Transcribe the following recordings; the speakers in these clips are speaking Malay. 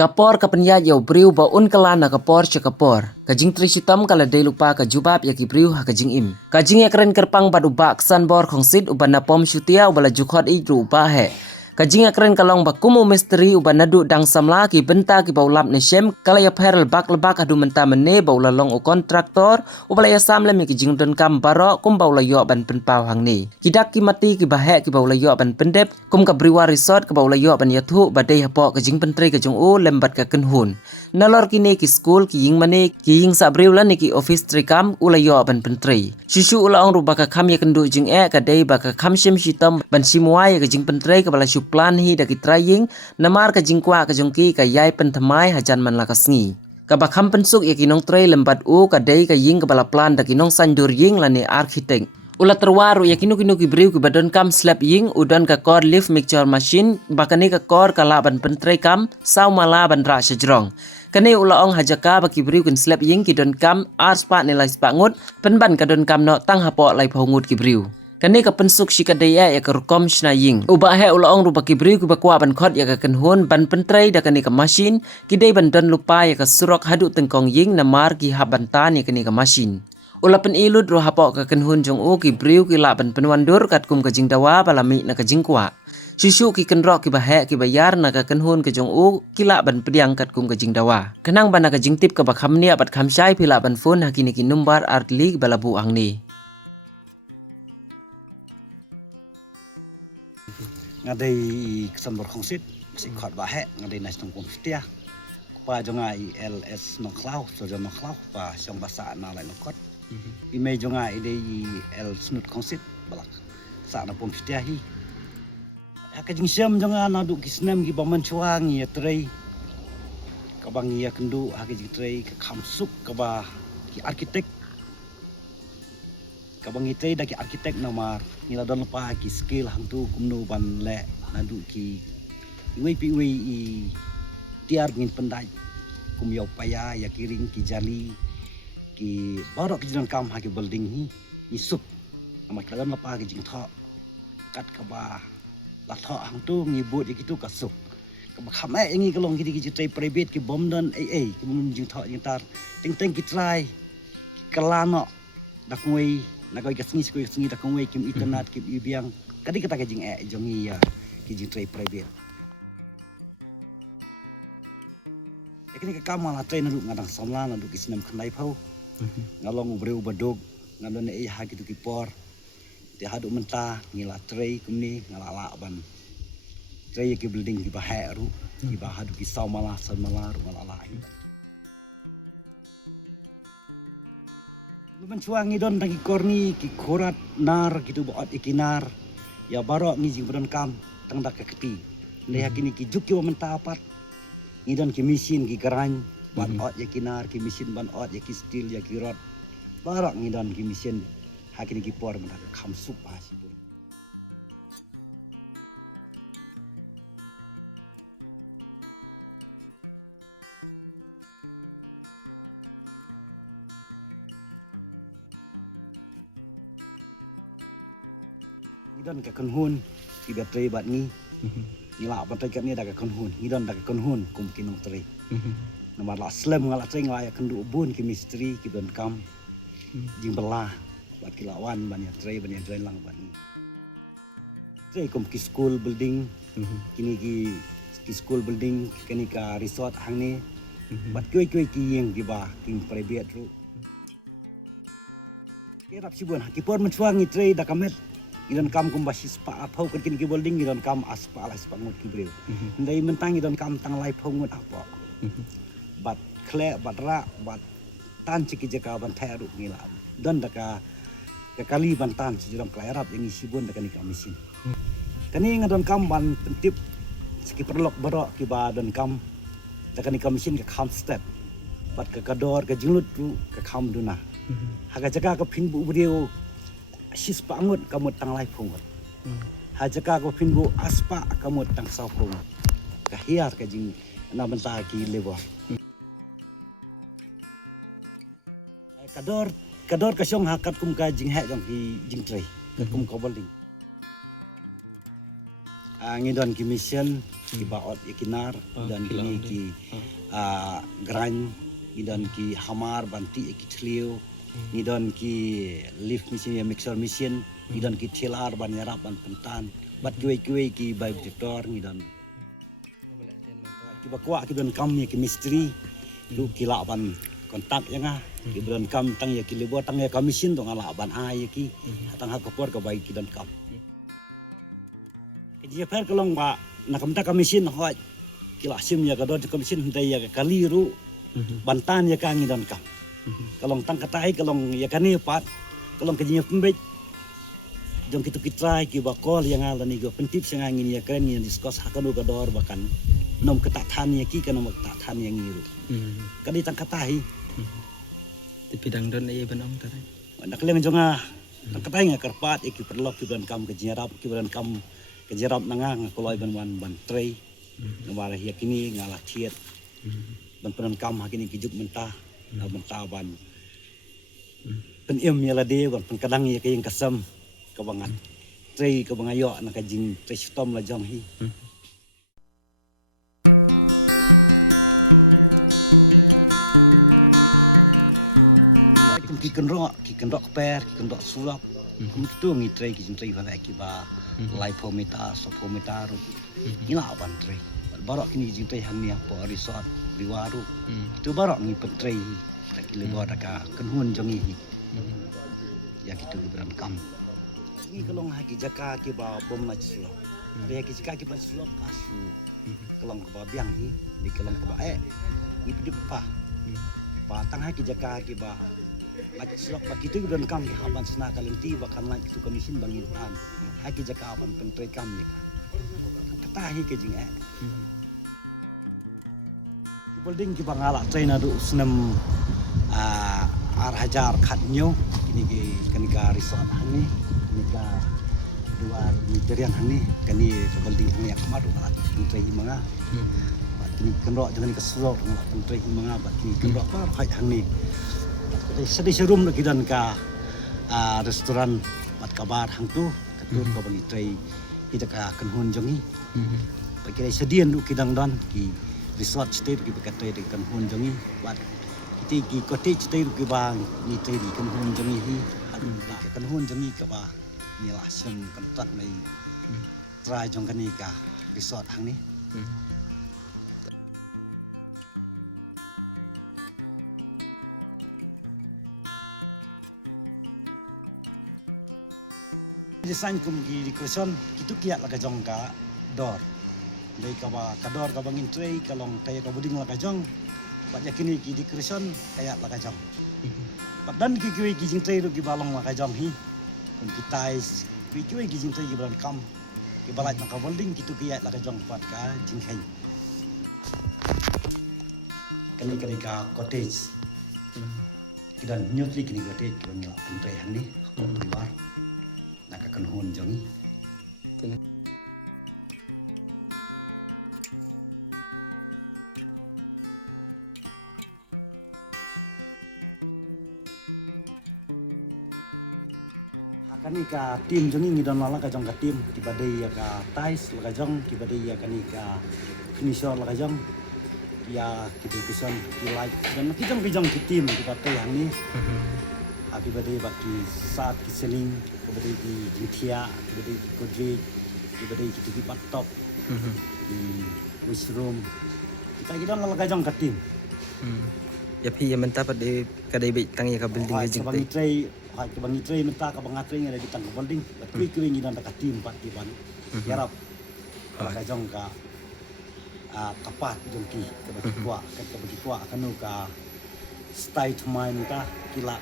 Kapor kapenya yau briu ba un kalana kapor cha kapor. Kajing trisitam kala day lupa ka jubab ya kibriu ha kajing im. Kajing ya keren kerpang bad ubak san bor khongsit uban na pom syutia ubala jukhot idru uba he. Kajing ya keren kalong ba kumu misteri uban nadu dang samla ki benta ki baulap ne shem kala ya pher lebak adu menta mene baula long u kontraktor ubala ya samle mi kijing don kam baro kum baula yo ban penpau hang ni. Kidak ki mati ki bahe ki baula yo ban pendep kum ka briwa resort ka baula yo ban yathu badai hapo kajing pentri kajung u lembat ka kenhun. Nalor kini ki school ki ying mane ki ying sa briwla ni ki office trikam ula yo ban pentri. Shushu ula ong ruba ka kham ya kendu jing ka dei ba ka kham shem shitam ban simwa ya kajing pentri ka bala plan hi da ki trying namar ka jingkwa ka jongki ka yai penthamai hajan man lakasngi ka bakham pensuk ya kinong tray lembat u ka dei ka ying ka bala plan da kinong sandur ying lani architect ula terwaru ya kinu ki briu ki badon kam slap ying udon ka cord lift mixture machine bakani ka cord ka laban pentray kam saw mala ban ra sejrong kani ula ong hajaka ba ki briu kin slap ying ki don kam ar spa nilai spa ngut penban ka don kam no tang hapo lai phongut ki briu kani ka pensuk shikadaya ya ka rukom shna ying uba he ula ong ruba ki briu ki bakwa ban khot ya ka kenhon ban pentray da kani ka machine ki dei ban don lupa ya ka surok hadu tengkong ying namar ki habantan ya kani ka machine ula pen ilud ro hapo ka kenhun jong u ki briu ki la ban penwandur kat kum ka jingdawa balami na ka jingkwa Susu ki kenrok ki bahe ki bayar na ka kenhun ke jong u ki la ban pediang kat kum ka jingdawa kenang ban na ka jingtip ka bakham ni abat kham sai pila ban phone hakini ki numbar artli balabu ang ni ngadai kesan berkongsit si khot bahe ngadai nas tong komstia pa jonga ILS noklau so jo noklau pa song basa na lai nokot ime jonga ide el snut kongsit balak sa na pomstia hi ka jing siam jonga na du kisnem ki baman chuang ya trei ka bang ya kendu ha ki trei ka khamsuk ka ba ki arsitek kabang itay daki arkitek namar nila don pa ki skill hangtu kumno ban le nadu ki iwi i tiar ngin pendai kum yo paya ya kiring ki jali ki barok ki kam ha ki building hi isup nama kadan pa ki jing tho kat ka ba la tho hangtu ngibut ya kitu kasuk ka ba khame ngi kalong ki ki trai private ki bom don ki bom jing tho jing tar ting ki try ki kalano dak ngoi nakoi kasngi da kongwe kim internet kim ibiang kadi kata kajing jongi ya kijing tray private ekini ka kamala tray nadu ngadang samla nadu kisnam khnai phau ngalong breu badog ngadon ha kitu ki por ti hadu menta ngila tray kumni ngalala ban tray ki building ki bahe ru ki bahadu ki samala ru ngalala mencuang idon tangi korni ki korat nar gitu baot ikinar ya barok ngijing badan kam tang dak keti le hakini ki juk yo mentapat ngidon ki mesin ki garany ban ot ya kinar ki mesin ban ot ya ki steel ya ki rod barok ngidon ki mesin hakini ki por mendak kham sup asibun ngidon ka kenhun ki bateri bat ni ngila bateri kat ni da ka kenhun ngidon da ka kenhun kum kinong teri nomor la slem ngala teng ngala kendu bun ki misteri ki don kam jing belah bat ki lawan ban ya teri ban ya join lang ban ni teri kum ki school building kini ki school building kini ka resort hang ni bat koi ki yang ki ba king private ru ki rap sibun ki por mencuang ni teri da kamet idon kam kum basis pa aphau kan kin ki building idon kam aspa la spa ngut ki breu ndai mentang idon kam tang lai phau ngut apa bat khle bat ra bat tan chiki jaka ban tharu ngila don daka ka kali ban tan sijram klairap yang isi bun daka ni kam mesin kani ngadon kam ban tip siki perlok barok ki ba don kam daka ni kam mesin ka kham step bat ka kador ka jinglut ru ka kham duna haga jaka ka phin bu breu sis pangut kamu tang lai pungut hajaka ko pinbu aspa kamu tang sau pungut kahiar ka jing na benta ki lewa kador ka syong hakat kum ka jing he jong ki jing tray kum ko building ngidon ki mission ki baot ikinar dan kini ki gran ngidon ki hamar banti ki tliu ngidon ki lift mission ya mixer mission ngidon ki tilar ban yarap ban pentan bat kuwe ki bai detektor ngidon ki bakwa ki don kam ki misteri lu ki la ban kontak yang ki don kam tang ya ki lebo tang ya kamisin dong ala ban ai ki tang ha kapor ka bai ki don kam Jadi per kalong ba nakamta kamisin hot kila sim ya kadon kamisin dai ya kaliru bantan ya kangi don kam. Kalong tang katai kalong ya kani pat kalong kajinya pembet jong kitu kitrai ki bakol yang ala ni go pentip sing angin ya keren yang diskus hakanu kador bakan nom ketathan ya ki kana ketathan yang ngiru. Kadi tang katai. Tapi dang don ai banong tarai. Nak leng jonga tang katai nga karpat iki perlok ki don kam kajinya rap ki don kam kejarap nangang koloi ban trei ngawara hiya kini ngalah thiet ban penan kam hakini kijuk mentah mentah ban pen im ya lade ban pen kadang ya kayeng kasam kabangat trei kabangayo na kajing trei stom la jong hi ki kendok per ki kendok sulap tu ngi trei ki trei fa ki ba lipometer sopometer ila ban trei barok kini jing trei hang apa resort biwaru tu barok ngi pentrei tak kile boda ka kenhun jongi ya kitu beran kam ni kalong haki jaka ki ba bom na chlo ya ki jaka ki ba chlo kasu kalong ka ba biang hi di kalong ka ba ni pidi pa tang haki jaka ki ba lagi selok bagi itu dan kami haban sena kalenti bahkan lagi itu komisin bangin an haki jaka haban pentrai kami ketahi ke jing building ki bangala China du senam ar hajar khatnyo ini ki kanika resort hani kanika dua terian hani kani building hani akmadu alat pentrai manga ini kendok jangan keselok pentrai manga bagi kendok apa hai hani sedih serum nak kidan ka restoran mat kabar hang tu katur ka bagi trai kita ka kenhun jongi bagi sedian du kidang dan ki resort stay ki bekatai di kenhun jongi bat kita ki cottage stay ki bang ni trai di kenhun jongi hi adu ka kenhun jongi ka ba ni lah sem kantat mai trai jong kani ka resort hang ni desain kum di kreson itu kiat la kajong ka dor dei ka ba kador ka bangin trei kalong kaya ka buding la kajong bat yakini ki di kreson kaya la kajong padan ki ki jing trei ru ki balong la kajong hi kun kita is ki jing trei ki balan kam ki balai na ka building kitu kiat la kajong pat ka jing khai kani ka cottage kidan nyotli kini cottage kun la trei hang ni luar nak akan hon jongi kani ka tim jongi ngidon lala ka jong ka tim tiba dei ya ka tais la ka jong tiba dei ya kani ka finisher la ka jong ya kidikusan ki like dan ki jong ki tim tiba tei hang ni akibatnya bagi saat kiseling kemudian di jintia kemudian di kodri kemudian di laptop di washroom kita nalaga jang katim ya pi yang mentah pada kadai baik tang ya ka building ke jing bangi tray ke bangi tray mentah ke bangatray ada di tang building tapi kuing dan katim pat di ban yarap nalaga jang ka kapat jongki ke bagi kuah kanu ka stay to mind ka kila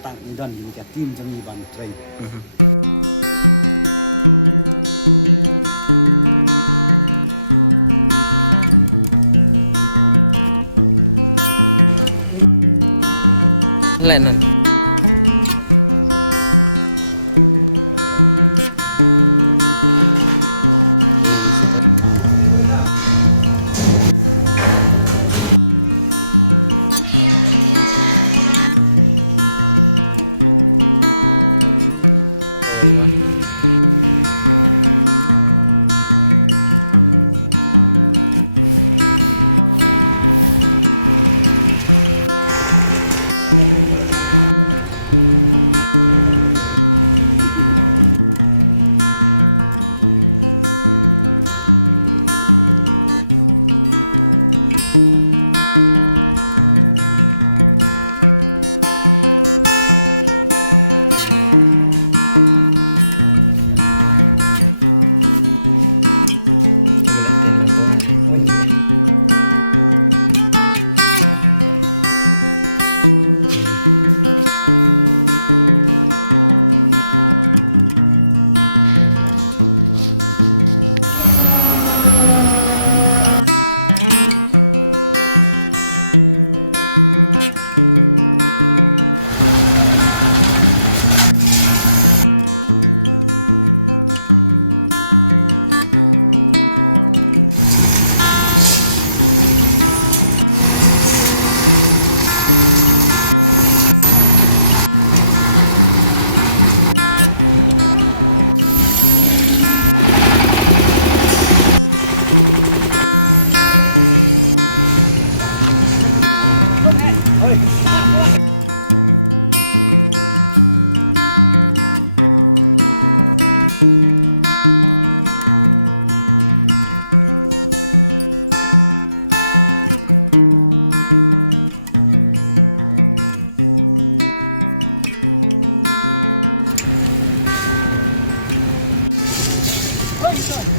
tang dan ini ka tim jangi ban train Lenan Hey,